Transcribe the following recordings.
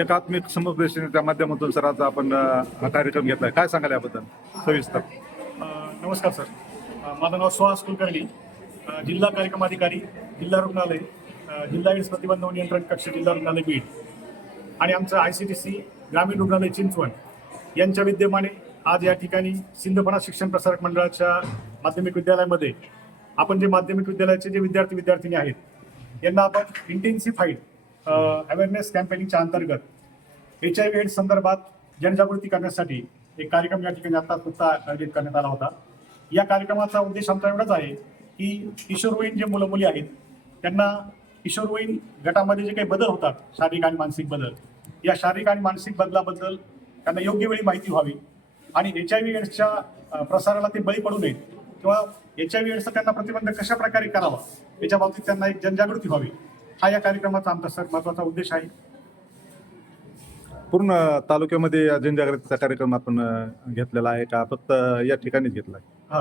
एकात्मिक समुपदेशनाच्या माध्यमातून सर आता आपण हा कार्यक्रम घेतला काय सांगाल याबद्दल? सविस्तर. नमस्कार सर. माझं नाव सुहास कुलकर्णी. जिल्हा कार्यक्रम अधिकारी जिल्हा रुग्णालय जिल्हा एड्स प्रतिबंध नियंत्रण कक्ष जिल्हा रुग्णालय बीड. आणि आमचं आय सी टी सी ग्रामीण रुग्णालय चिंचवण यांच्या विद्यमाने आज या ठिकाणी सिंधपणा शिक्षण प्रसारक मंडळाच्या माध्यमिक विद्यालयामध्ये आपण जे माध्यमिक विद्यालयाचे जे विद्यार्थी विद्यार्थिनी आहेत यांना आपण इंटेन्सिफाईड अवेअरनेस कॅम्पेनिंगच्या अंतर्गत एच आय व्ही एड्स संदर्भात जनजागृती करण्यासाठी एक कार्यक्रम या ठिकाणी आता नुकता आयोजित करण्यात आला होता. या कार्यक्रमाचा उद्देश आमचा एवढाच आहे की किशोरवयीन जे मुलं मुली आहेत त्यांना किशोरवयीन गटामध्ये जे काही बदल होतात शारीरिक आणि मानसिक बदल या शारीरिक आणि मानसिक बदलाबद्दल त्यांना योग्य वेळी माहिती व्हावी आणि एच आय व्ही एड्सच्या प्रसाराला ते बळी पडू नयेत किंवा एच आय व्ही एड्सचा त्यांना प्रतिबंध कशा प्रकारे करावा याच्या बाबतीत त्यांना एक जनजागृती व्हावी हा या कार्यक्रमाचा आमचा सर महत्त्वाचा उद्देश आहे. पूर्ण तालुक्यामध्ये जनजागृतीचा कार्यक्रम आपण घेतलेला आहे का? फक्त या ठिकाणीच घेतला आहे.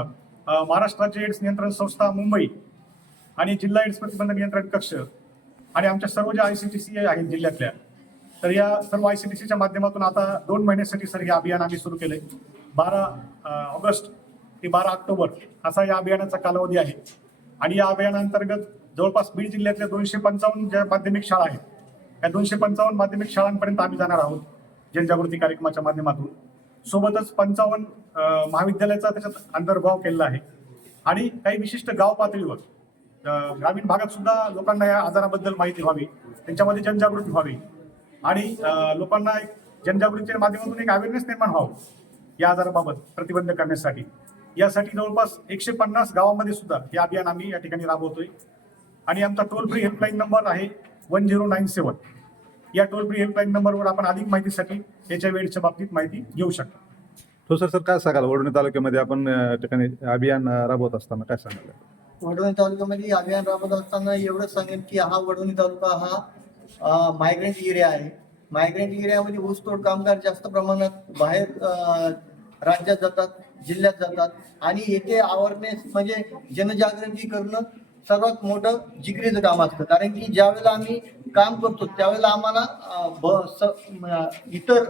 अ, एड्स नियंत्रण संस्था मुंबई आणि जिल्हा एड्स प्रतिबंध नियंत्रण कक्ष आणि आमच्या सर्व ज्या आय सी टी सी आहेत जिल्ह्यातल्या तर या सर्व आय सी टी सीच्या माध्यमातून आता दोन महिन्यासाठी सर हे अभियान आम्ही सुरू केलंय. बारा ऑगस्ट ते बारा ऑक्टोबर असा या अभियानाचा कालावधी आहे. आणि या अभियानांतर्गत जवळपास बीड जिल्ह्यातल्या दोनशे पंचावन्न ज्या माध्यमिक शाळा आहेत या दोनशे पंचावन्न माध्यमिक शाळांपर्यंत आम्ही जाणार आहोत जनजागृती कार्यक्रमाच्या माध्यमातून. सोबतच पंचावन्न महाविद्यालयाचा त्याच्यात अंतर्भाव केलेला आहे. आणि काही विशिष्ट गाव पातळीवर ग्रामीण भागात सुद्धा लोकांना या आजाराबद्दल माहिती व्हावी त्यांच्यामध्ये जनजागृती व्हावी. आणि लोकांना एक जनजागृतीच्या माध्यमातून एक अवेअरनेस निर्माण व्हावं या आजाराबाबत प्रतिबंध करण्यासाठी. यासाठी जवळपास एकशे पन्नास गावामध्ये सुद्धा हे अभियान आम्ही या ठिकाणी राबवतोय. आणि आमचा टोल फ्री हेल्पलाईन नंबर आहे वन झिरो नाईन सेवन. या टोल फ्री हेल्पलाईन नंबरवर आपण अधिक माहितीसाठी याच्या वेळेच्या बाबतीत माहिती घेऊ शकता. तो सर सर काय सांगाल? वडवणी तालुक्यामध्ये आपण ठिकाणी अभियान राबवत असताना काय सांगाल? वडवणी तालुक्यामध्ये अभियान राबवत असताना एवढंच सांगेन की हा वडवणी तालुका हा मायग्रेंट एरिया आहे. मायग्रेंट एरियामध्ये ऊसतोड कामगार जास्त प्रमाणात बाहेर राज्यात जातात जिल्ह्यात जातात आणि येथे अवेअरनेस म्हणजे जनजागृती करणं सर्वात मोठं जिकरीचं काम असतं. कारण की ज्यावेळेला आम्ही काम करतो त्यावेळेला आम्हाला इतर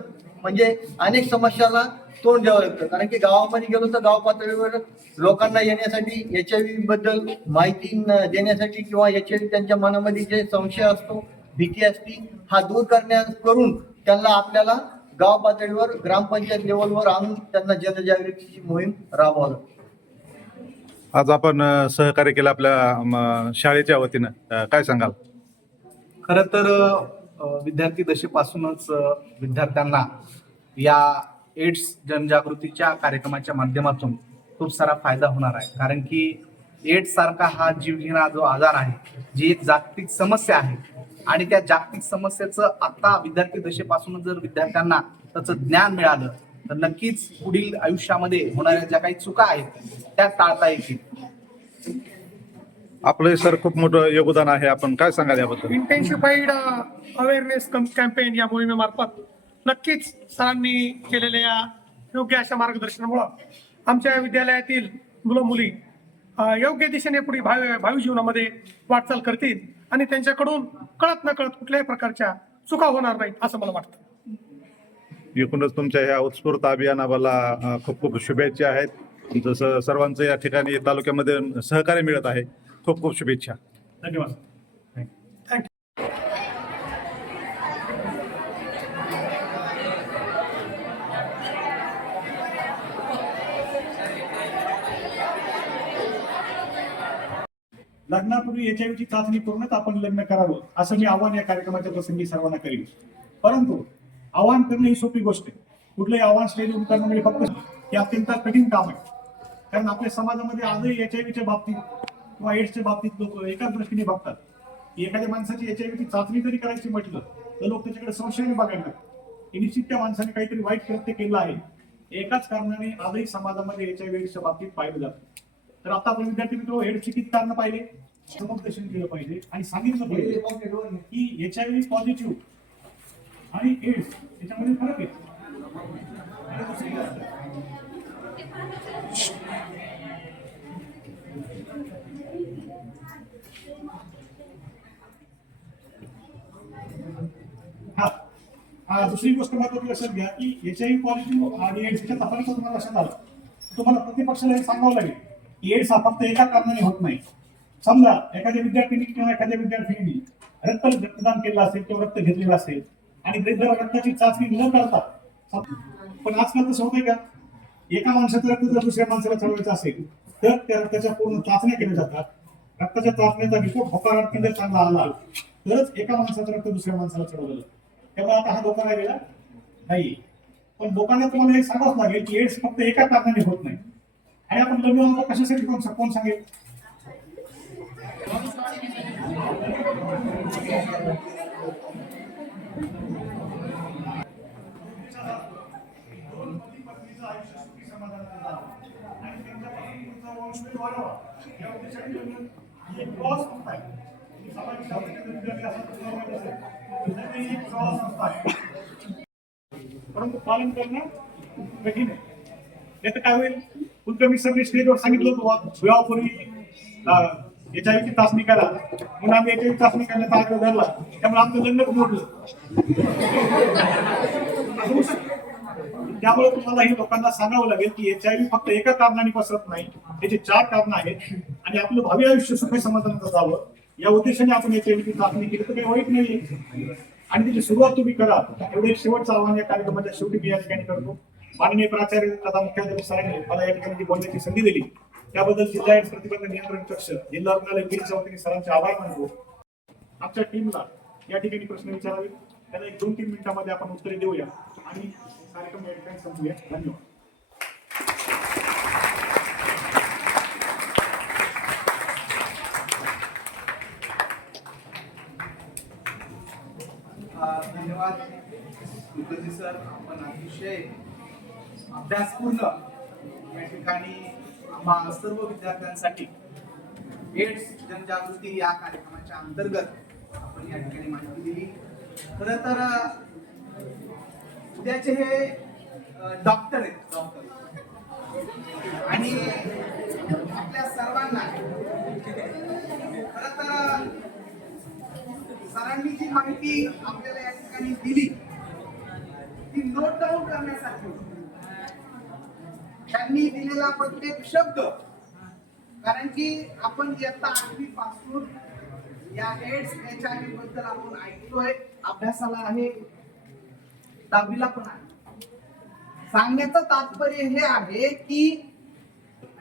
म्हणजे अनेक समस्याला तोंड द्यावं लागतं. कारण की गावामध्ये गेलो तर गाव पातळीवर लोकांना येण्यासाठी एच आय व्ही बद्दल माहिती देण्यासाठी किंवा एच आय व्ही त्यांच्या मनामध्ये जे संशय असतो भीती असती हा दूर करण्या करून त्यांना आपल्याला गाव पातळीवर ग्रामपंचायत लेवलवर आणून त्यांना जनजागृतीची मोहीम राबवावं. आज आपण सहकार्य केलं आपल्या शाळेच्या वतीनं. काय सांगाल? खर तर विद्यार्थी दशेपासूनच विद्यार्थ्यांना या एड्स जनजागृतीच्या कार्यक्रमाच्या माध्यमातून खूप सारा फायदा होणार आहे. कारण की एड्स सारखा हा जीवघेणा जो आजार आहे जी एक जागतिक समस्या आहे आणि त्या जागतिक समस्येचं आता विद्यार्थी दशेपासूनच जर विद्यार्थ्यांना त्याचं ज्ञान मिळालं तर नक्कीच पुढील आयुष्यामध्ये होणाऱ्या ज्या काही चुका आहेत त्या टाळता येतील. आपलं सर खूप मोठं योगदान आहे. आपण काय सांगाल याबद्दल? इंटेन्सिफाईड अवेअरनेस कॅम्पेन या मोहिमेमार्फत नक्कीच सरांनी केलेल्या या योग्य अशा मार्गदर्शनामुळं आमच्या विद्यालयातील मुलं मुली योग्य दिशेने पुढे भावी भावी जीवनामध्ये वाटचाल करतील आणि त्यांच्याकडून कळत न कळत कुठल्याही प्रकारच्या चुका होणार नाहीत असं मला वाटतं. एकूणच तुमच्या ह्या उत्स्फूर्त अभियानाला खूप खूप शुभेच्छा आहेत. जसं सर्वांचं या ठिकाणी तालुक्यामध्ये सहकार्य मिळत आहे. खूप खूप शुभेच्छा. धन्यवाद. लग्नापूर्वी एच आय ची चाचणी करूनच आपण लग्न करावं असं मी आव्हान या कार्यक्रमाच्या प्रसंगी सर्वांना करीन. परंतु आव्हान करणं ही सोपी गोष्ट आहे. कुठलंही आव्हान स्टेजवर करणं म्हणजे फक्त हे अत्यंत कठीण काम आहे. कारण आपल्या समाजामध्ये आजही एच आय व्हीच्या बाबतीत किंवा एड्सच्या बाबतीत लोक एकाच दृष्टीने बघतात. एखाद्या माणसाची एच आय व्हीची चाचणी जरी करायची म्हटलं तर लोक त्याच्याकडे संशयाने बघायला लागतात. निश्चित त्या माणसाने काहीतरी वाईट कृत्य केलं आहे. एकाच कारणाने आजही समाजामध्ये एच आय व्हीच्या बाबतीत पाहिलं जातं. तर आता आपण विद्यार्थी मित्र एड्सची किती कारणं पाहिले? समुपदेशन केलं पाहिजे. आणि सांगितलं पाहिजे की एच आय व्ही पॉझिटिव्ह आणि एड्स याच्यामध्ये फरक आहे आणि दुसरी गोष्ट, हा दुसरी गोष्ट महत्वाची लक्षात घ्या की एच आय पॉझिटिव्ह आणि एड्सच्या तपासणीचं तुम्हाला लक्षात आलं. तुम्हाला प्रतिपक्षाला हे सांगावं लागेल की एड्स हा फक्त एका कारणाने होत नाही. समजा एखाद्या विद्यार्थ्यांनी किंवा एखाद्या विद्यार्थिनी रक्त रक्तदान केलं असेल किंवा रक्त घेतलेलं असेल आणि ते रक्ताची चाचणी न करता पण आजकाल तसं होतंय का? एका माणसाचं रक्त जर दुसऱ्या माणसाला चढवायचं असेल तर त्या रक्ताच्या पूर्ण चाचण्या केल्या जातात. रक्ताच्या चाचण्याचा रिपोर्ट होकारार्थी जर चांगला आला तरच एका माणसाचं रक्त दुसऱ्या माणसाला चढवलं जातं. तेव्हा आता हा धोका राहिलेला नाही. पण लोकांना तुम्हाला हे सांगावंच लागेल की एड्स फक्त एका कारणाने होत नाही. आणि आपण लग्न कशासाठी कोण कोण सांगेल? परंतु पालन करणं कठीण आहे. नाही तर काय होईल? कुलकर्णी सरने स्टेजवर सांगितलं होतं विवाहापूर्वी एच आय ची चाचणी करा. म्हणून आम्ही एच आय चाचणी करण्याचा आग्रह धरला. त्यामुळे आमचं लग्न मोडलं. त्यामुळे तुम्हाला हे लोकांना सांगावं लागेल की एच आय व्ही फक्त एका कारणाने पसरत नाही. त्याचे चार कारण आहेत. आणि आपलं भावी आयुष्य सुखी समाधानाचं जावं या उद्देशाने आपण एच आय चाचणी केली. तर काही वाईट नाही आणि त्याची सुरुवात तुम्ही करा. एवढे शेवटचं आव्हान या कार्यक्रमाच्या शेवटी मी या ठिकाणी करतो. माननीय प्राचार्य तथा मुख्याध्यापक सरांनी मला या ठिकाणी बोलण्याची संधी दिली त्याबद्दल जिल्हा एड्स प्रतिबंध नियंत्रण कक्ष जिल्हा रुग्णालय बीडच्या वतीने सरांचे आभार मानतो. आमच्या टीमला या ठिकाणी प्रश्न विचारावे. त्याला एक दोन तीन मिनिटांमध्ये आपण उत्तरे देऊया. आणि कार्यक्रम या ठिकाणी संपूया. धन्यवाद. तर आपण अतिशय अभ्यासपूर्ण या ठिकाणी सर्व विद्यार्थ्यांसाठी एड्स जनजागृती या कार्यक्रमाच्या अंतर्गत आपण या ठिकाणी माहिती दिली. खर तर उद्याचे हे डॉक्टर आहेत डॉक्टर आणि आपल्या सर्वांना खर तर सरांनी जी माहिती आपल्याला या ठिकाणी दिली ती नोट डाऊन करण्यासाठी. त्यांनी दिलेला प्रत्येक शब्द. कारण की आपण इयत्ता आठवी पासून या एड्स एच आय व्ही बद्दल आपण ऐकतोय अभ्यासाला आहे दहावीला पण आहे. सांगण्याचं तात्पर्य हे आहे की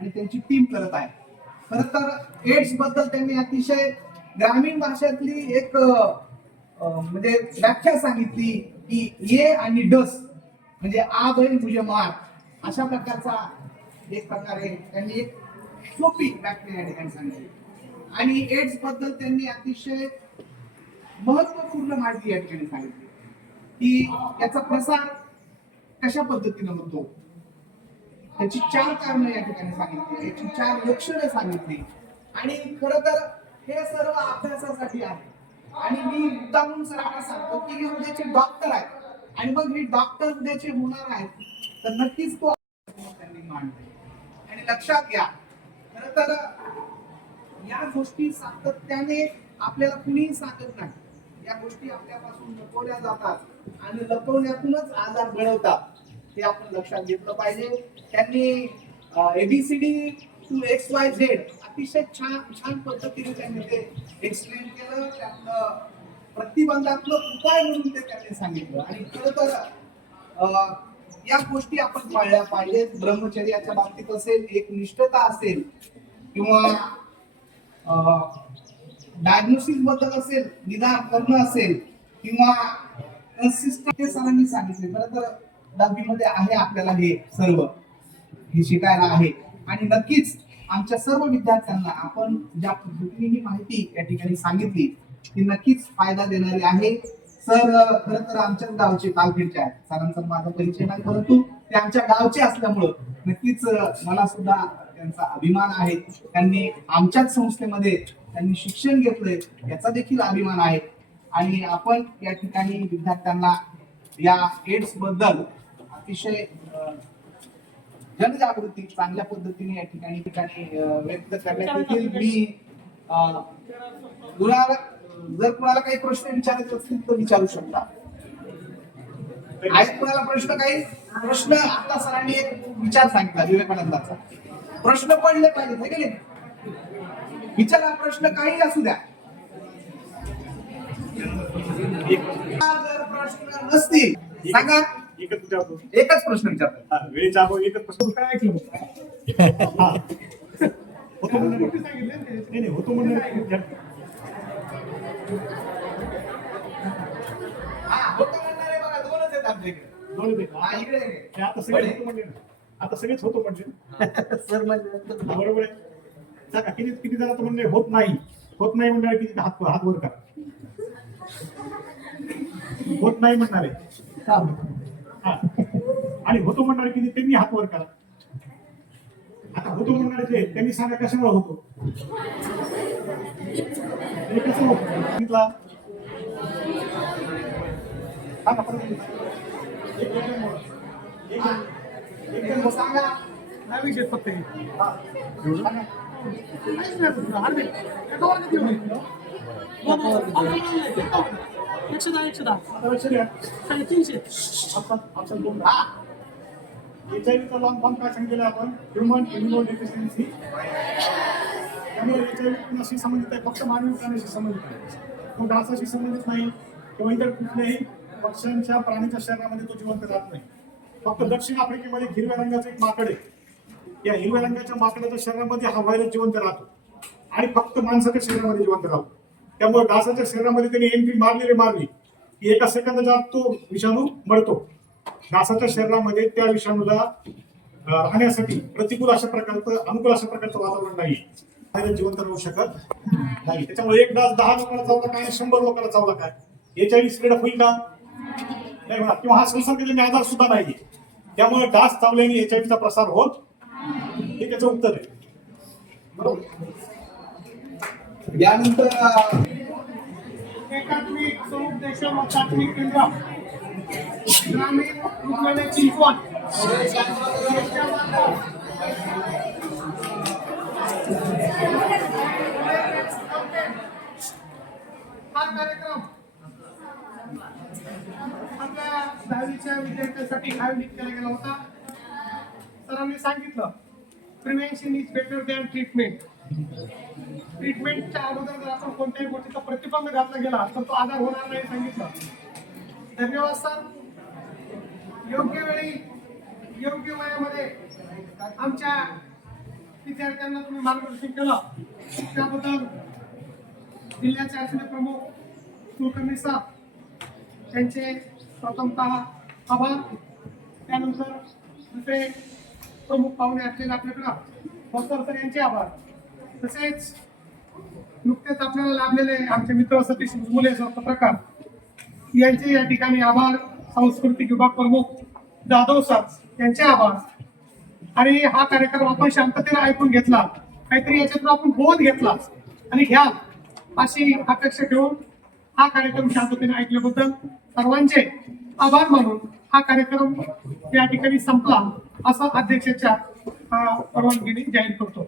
आणि त्यांची टीम करत आहे. खर तर एड्सबद्दल त्यांनी अतिशय ग्रामीण भाषेतली एक म्हणजे व्याख्या सांगितली. की ये आणि डस म्हणजे आ बैल मुझे मार अशा प्रकारचा एक प्रकारे त्यांनी एक सोपी व्याख्या या ठिकाणी सांगितली. आणि एड्सबद्दल त्यांनी अतिशय महत्त्वपूर्ण माहिती या ठिकाणी सांगितली. की याचा प्रसार कशा पद्धतीने होतो? त्याची चार कारणं या ठिकाणी सांगितली. याची चार लक्षणं सांगितली. आणि खर तर हे सर्व अभ्यासासाठी आहे आणि मी मुद्दामून सरांना सांगतो की मी उद्याचे डॉक्टर आहेत आणि मग हे डॉक्टर उद्याचे होणार आहेत तर नक्कीच तो त्यांनी मांडले. आणि लक्षात घ्या खर तर या गोष्टी सातत्याने आपल्याला कुणीही सांगत नाही. या गोष्टी आपल्यापासून लपवल्या जातात आणि लपवण्यातूनच आजार मिळवतात हे आपण लक्षात घेतलं पाहिजे. त्यांनी एबीसीडी एक्स वाय झेड अतिशय छान छान पद्धतीने त्यांनी ते एक्सप्लेन केलं. त्यातलं प्रतिबंधात्मक उपाय म्हणून ते त्यांनी सांगितलं. आणि खरं तर या गोष्टी आपण पाळल्या पाहिजेत. ब्रह्मचर्याच्या बाबतीत असेल एक निष्ठता असेल किंवा डायग्नोसिसबद्दल असेल निदान करणं असेल किंवा कन्सिस्टंट सरांनी सांगितले. खरं तर दहावीमध्ये आहे आपल्याला हे सर्व. हे शिकायला आहे. आणि नक्कीच आमच्या सर्व विद्यार्थ्यांना आपण ज्या पद्धतीने ही माहिती या ठिकाणी सांगितली ती नक्कीच फायदा देणारी आहे. सर खरं तर आमच्याच गावचे कालखेडचे आहेत. सरांचा माझा परिचय नाही परंतु ते आमच्या गावचे असल्यामुळं नक्कीच मला सुद्धा त्यांचा अभिमान आहे. त्यांनी आमच्याच संस्थेमध्ये त्यांनी शिक्षण घेतलंय याचा देखील अभिमान आहे. आणि आपण या ठिकाणी विद्यार्थ्यांना या एड्सबद्दल अतिशय जनजागृती चांगल्या पद्धतीने या ठिकाणी ठिकाणी व्यक्त करण्यात येतील. मी कुणाला जर कुणाला काही प्रश्न विचारायचे असतील तर विचारू शकता. आहेत कोणाला प्रश्न काही? प्रश्न आता सरांनी एक विचार सांगितला विवेकानंदाचा. प्रश्न पडले पाहिजे है की नाही? विचारा प्रश्न काही असू द्या. जर प्रश्न नसतील सांगा. एकच विचारतो एकच प्रश्न विचारतो हा, वेळेच्या अभावी एकच प्रश्न काय ऐकलं हा. होतो नाही. नाही, होतो नाही. हा होतं म्हणणारे बघा दोनच आहेत आमच्या इकडे दोन दे. हा इकडे इकडे. हे आता सगळेच होतो म्हणले ना. आता सगळेच होतो म्हणजे सर म्हणजे हा, बरोबर आहे सांगा किती किती जणांचं म्हणणे होत नाही होत नाही म्हणणारे किती हात हात वर करा होत नाही म्हणणारे हा. आणि होतो म्हणणारे किती त्यांनी हात वर करा आता होतो म्हणणारे जे त्यांनी सांगा कशामुळे होतो? सांगा. विषय नाही फक्त. अर्धे. हो, हो. एकशे दहा एकशे दहा द्या साडे तीनशे आपण दोन एचआयव्हीचा लॉंग फॉर्म काय सांगितलेलं आहे आपण ह्युमन इम्युनो डेफिशियन्सी त्यामुळे एचआयव्ही कोणाशी संबंधित आहे फक्त मानवी प्राण्याशी संबंधित आहे तो डासाशी संबंधित नाही किंवा इतर कुठल्याही पक्ष्यांच्या प्राणीच्या शरीरामध्ये तो जिवंत राहत नाही फक्त दक्षिण आफ्रिकेमध्ये हिरव्या रंगाचं एक माकड आहे या हिरव्या रंगाच्या माकडाच्या शरीरामध्ये हा व्हायरस जिवंत राहतो आणि फक्त माणसाच्या शरीरामध्ये जिवंत राहतो त्यामुळे डासाच्या शरीरामध्ये त्यांनी एंट्री मारलेली मारली. की एका सेकंदाच्या आत तो विषाणू मरतो. डासाच्या शरीरामध्ये त्या विषाणूला राहण्यासाठी प्रतिकूल अशा प्रकारचं अनुकूल अशा प्रकारचं वातावरण नाही जिवंत राहू शकत नाही. त्याच्यामुळे एक डास दहा लोकांना चावला काय? शंभर लोकांना चावला काय? एच आय व्ही स्प्रेड होईल का? नाही म्हणा. किंवा हा संसर्गजन्य आजार सुद्धा नाही त्यामुळे डास चावल्याने एच आय व्हीचा प्रसार होत हे त्याचं उत्तर आहे. बरोबर? यानंतर एकात्मिक समुपदेश व चाचणी केंद्र ग्रामीण रुग्णालय चिंचवड. हा कार्यक्रम आपल्या दहावीच्या विद्यार्थ्यांसाठी आयोजित केला गेला होता. सरांनी सांगितलं prevention is better than treatment ट्रीटमेंटच्या अगोदर जर आपण कोणत्याही गोष्टीचा प्रतिबंध घातला गेला तर तो आजार होणार नाही सांगितलं. धन्यवाद सर योग्य वेळी योग्य वयामध्ये आमच्या विद्यार्थ्यांना तुम्ही मार्गदर्शन केलं. त्याबद्दल जिल्ह्याचे असलेले प्रमुख कुलकर्णी साहेब त्यांचे प्रथमतः आभार. त्यानंतर दुसरे प्रमुख पाहुणे असलेले आपल्याकडं. सर यांचे आभार. तसेच नुकतेच आपल्याला लाभलेले आमचे मित्र सतीश मुले पत्रकार यांचे या ठिकाणी आभार. सांस्कृतिक विभाग प्रमुख जाधव सर यांचे आभार. आणि हा कार्यक्रम आपण शांततेने ऐकून घेतला. काहीतरी याच्यातून आपण बोध घेतला. आणि घ्या. अशी अपेक्षा ठेवून हा कार्यक्रम शांततेने ऐकल्याबद्दल सर्वांचे आभार मानून हा कार्यक्रम या ठिकाणी संपला. असं अध्यक्षाच्या परवानगीने जाहीर करतो.